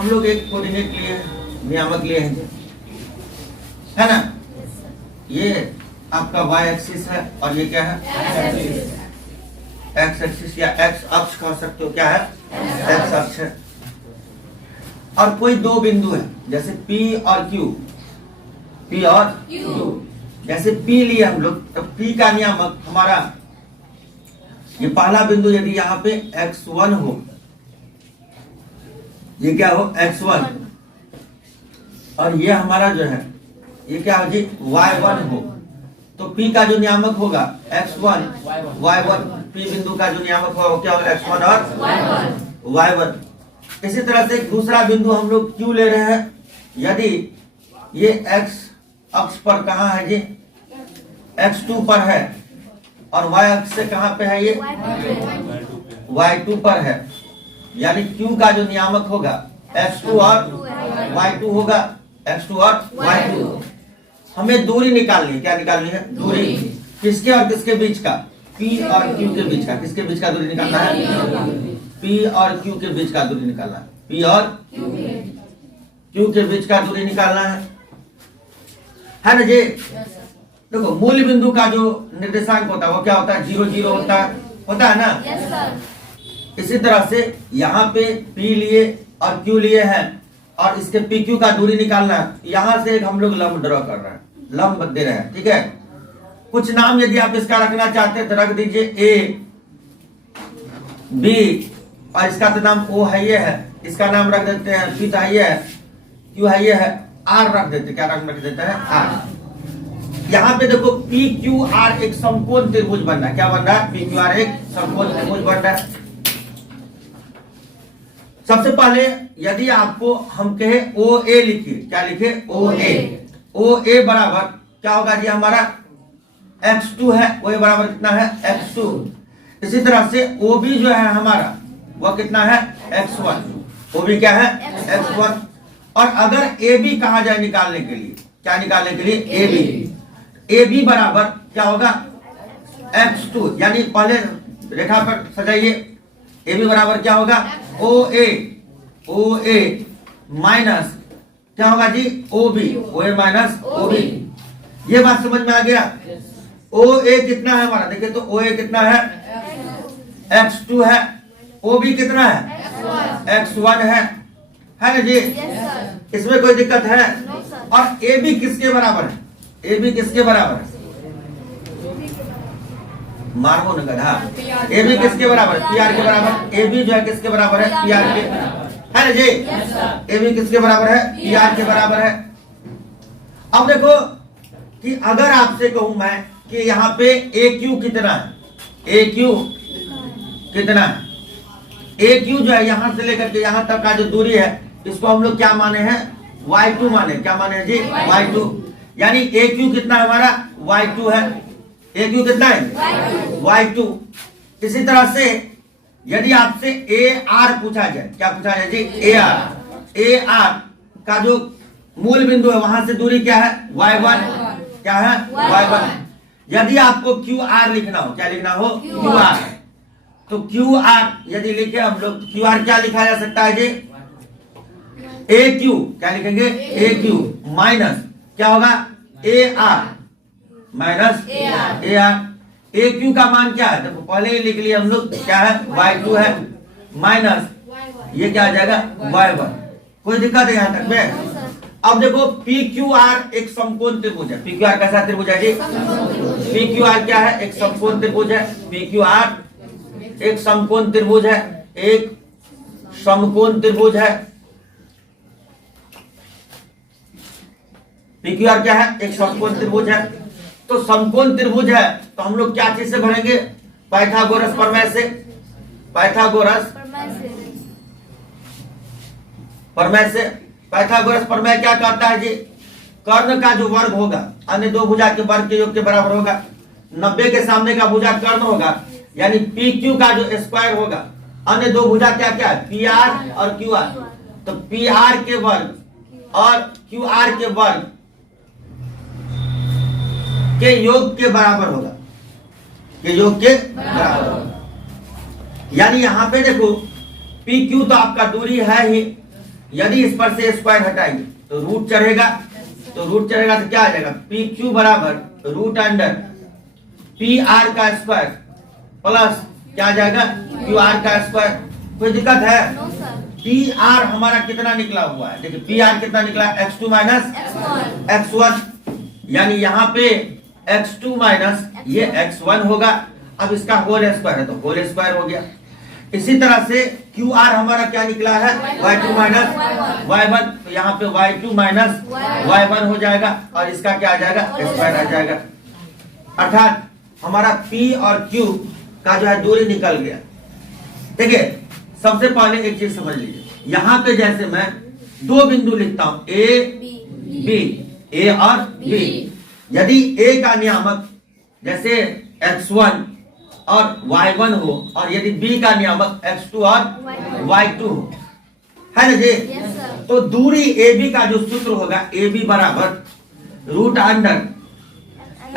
हम लोग एक कोऑर्डिनेट लिए हैं, नियामक लिए हैं, है ना। ये आपका y एक्सिस है और ये क्या है, x एक्सिस या x अक्ष कह सकते हो, क्या है, x अक्ष है। और कोई दो बिंदु है जैसे P और Q, P और Q। जैसे P लिए हम लोग, तो P का नियामक हमारा ये पहला बिंदु यदि यहाँ पे x1 हो, ये क्या हो, x1, और ये हमारा जो है ये क्या हो जी, y1 हो, तो P का जो नियामक होगा x1 y1, P बिंदु का जो नियामक होगा वो क्या होगा, x1 और y1। इसी तरह से दूसरा बिंदु हम लोग Q ले रहे हैं, यदि ये x अक्ष पर कहाँ है जी, x2 पर है, और y अक्ष से कहाँ पे है, ये y2 पर है, यानी Q का जो नियामक होगा x2 और y2 होगा, x2 और y2। हमें दूरी निकालनी है, क्या निकालनी है, दूरी किसके और किसके बीच का, P और Q के बीच का, किसके बीच का दूरी निकालना है, P और Q के बीच का दूरी निकालना है, P और Q के बीच का दूरी निकालना है ना जी। देखो मूल बिंदु का जो निर्देशांक होता है वो क्या होता है, 0 0 होता है ना। इसी तरह से यहाँ पे P लिए और Q लिए हैं, और इसके PQ का दूरी निकालना है। यहां से एक हम लोग लंब ड्रॉ कर रहे हैं, लंब दे रहे हैं, ठीक है। कुछ नाम यदि आप इसका रखना चाहते हैं तो रख दीजिए A, B, और इसका तो नाम O है, ये है, इसका नाम रख देते हैं P है, ये है, Q है, ये है, R रख देते, क्या रख देते हैं, R। यहाँ पे देखो PQR एक समकोण त्रिभुज बन रहा है, क्या बन रहा है, PQR एक समकोण त्रिभुज बन रहा है। सबसे पहले यदि आपको हम कहे OA लिखिए, क्या लिखे, OA बराबर क्या होगा जी, हमारा x2 है, OA बराबर कितना है, x2। इसी तरह से OB जो है हमारा वह कितना है, x1, OB क्या है, x1। और अगर AB कहा जाए निकालने के लिए, क्या निकालने के लिए, AB बराबर क्या होगा, x2, यानी पहले रेखा पर सजाइए, AB बराबर क्या होगा, OA माइनस क्या होगा जी, OA माइनस OB। ये बात समझ में आ गया। OA कितना है हमारा, देखिए तो OA कितना है, x2 है, OB कितना है, x1 है ना जी। इसमें कोई दिक्कत है। और AB किसके बराबर है, AB किसके बराबर है, मार्गो नगर, हाँ, AB किसके बराबर है, PR के बराबर। AB जो है किसके बराबर है, PR के, है ना जी। AB किसके बराबर है, PR के बराबर है। अब देखो कि अगर आपसे कहूं मैं कि यहाँ पे AQ कितना है, AQ कितना है, AQ जो है यहां से लेकर के यहां तक का जो दूरी है, इसको हम लोग क्या माने हैं, Y2 माने, क्या माने हैं जी, Y2। यानी AQ कितना है हमारा, Y2 है, AQ कितना है, Y2। इसी तरह से यदि आपसे AR पूछा जाए, क्या पूछा जाए जी, AR का जो मूल बिंदु है वहां से दूरी क्या है, Y1, क्या है, Y1। यदि आपको QR लिखना हो, क्या लिखना हो, QR, तो QR यदि लिखे हम लोग, QR क्या लिखा जा सकता है जी, AQ, क्या लिखेंगे, AQ माइनस क्या होगा, AR माइनस AR। AQ का मान क्या है, देखो पहले ही लिख लिया हम लोग, क्या है, Y2 है, माइनस ये क्या आ जाएगा, Y1। कोई दिक्कत है यहां तक में। अब देखो PQR एक समकोण त्रिभुज है, PQR कैसा त्रिभुज है जी, PQR क्या है, एक समकोण त्रिभुज है, PQR एक समकोण त्रिभुज है, एक समकोण त्रिभुज है। PQR क्या है, एक समकोण त्रिभुज है। तो समकोण त्रिभुज है तो हम लोग क्या चीज से भरेंगे, पाइथागोरस प्रमेय से, पाइथागोरस प्रमेय से। पाइथागोरस प्रमेय क्या कहता है जी, कर्ण का जो वर्ग होगा अन्य दो भुजा के वर्ग के योग के बराबर होगा। 90 के सामने का भुजा कर्ण होगा, यानी PQ का जो स्क्वायर होगा अन्य दो भुजा क्या क्या है, PR और QR। तो PR के वर्ग और QR के वर्ग के योग के बराबर होगा, के योग के बराबर होगा। यानी यहां पे देखो PQ तो आपका दूरी है ही, यदि इस पर से स्क्वायर हटाएंगे तो रूट चढ़ेगा, तो रूट चढ़ेगा तो क्या आ जाएगा, पी क्यू बराबर रूट अंडर पी आर का स्क्वायर प्लस क्या आ जाएगा, क्यू आर का स्क्वायर। कोई दिक्कत है? पी आर हमारा कितना निकला हुआ है, देखिए पी आर कितना निकला, x2 माइनस x1, यानी यहाँ पे x2 माइनस ये x1 होगा। अब इसका होल स्क्वायर है तो होल स्क्वायर हो गया। इसी तरह से क्यू आर हमारा क्या निकला है, y2 माइनस y1, तो यहाँ पे y2 माइनस y1 हो जाएगा और इसका क्या आ जाएगा, स्क्वायर आ जाएगा। अर्थात हमारा p और q का जो है दूरी निकल गया। देखिए सबसे पहले एक चीज समझ लीजिए, यहाँ पे जैसे मैं दो बिंदु लिखता हूं a b, a और b, यदि a का नियामक जैसे x1 और y1 हो और यदि b का नियामक x2 और y2 हो, है ना जी? तो दूरी ab का जो सूत्र होगा, ab बराबर root under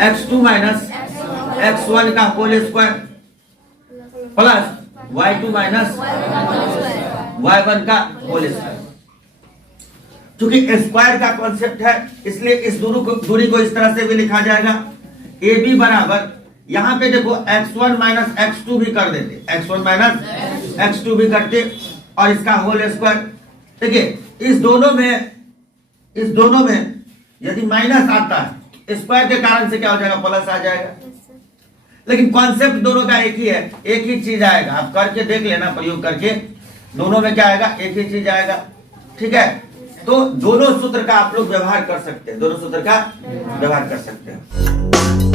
x2 minus x1 का whole square plus y2 minus y1 का होल स्क्वायर। क्योंकि स्क्वायर का कॉन्सेप्ट है इसलिए इस दूरी को इस तरह से भी लिखा जाएगा, AB बराबर यहाँ पे देखो x1 माइनस x2 भी कर देते, x1 माइनस x2 भी करते और इसका होल स्क्वायर। देखिए इस दोनों में यदि माइनस आता है स्क्वायर के कारण से क्या हो जाएगा, प्लस आ जाएगा। लेकिन कॉन्सेप्ट दोनों का एक ही है, एक ही चीज आएगा। आप करके देख लेना, प्रयोग करके, दोनों में क्या आएगा, एक ही चीज आएगा। ठीक है, तो दोनों सूत्र का आप लोग व्यवहार कर सकते हैं, दोनों सूत्र का व्यवहार कर सकते हैं।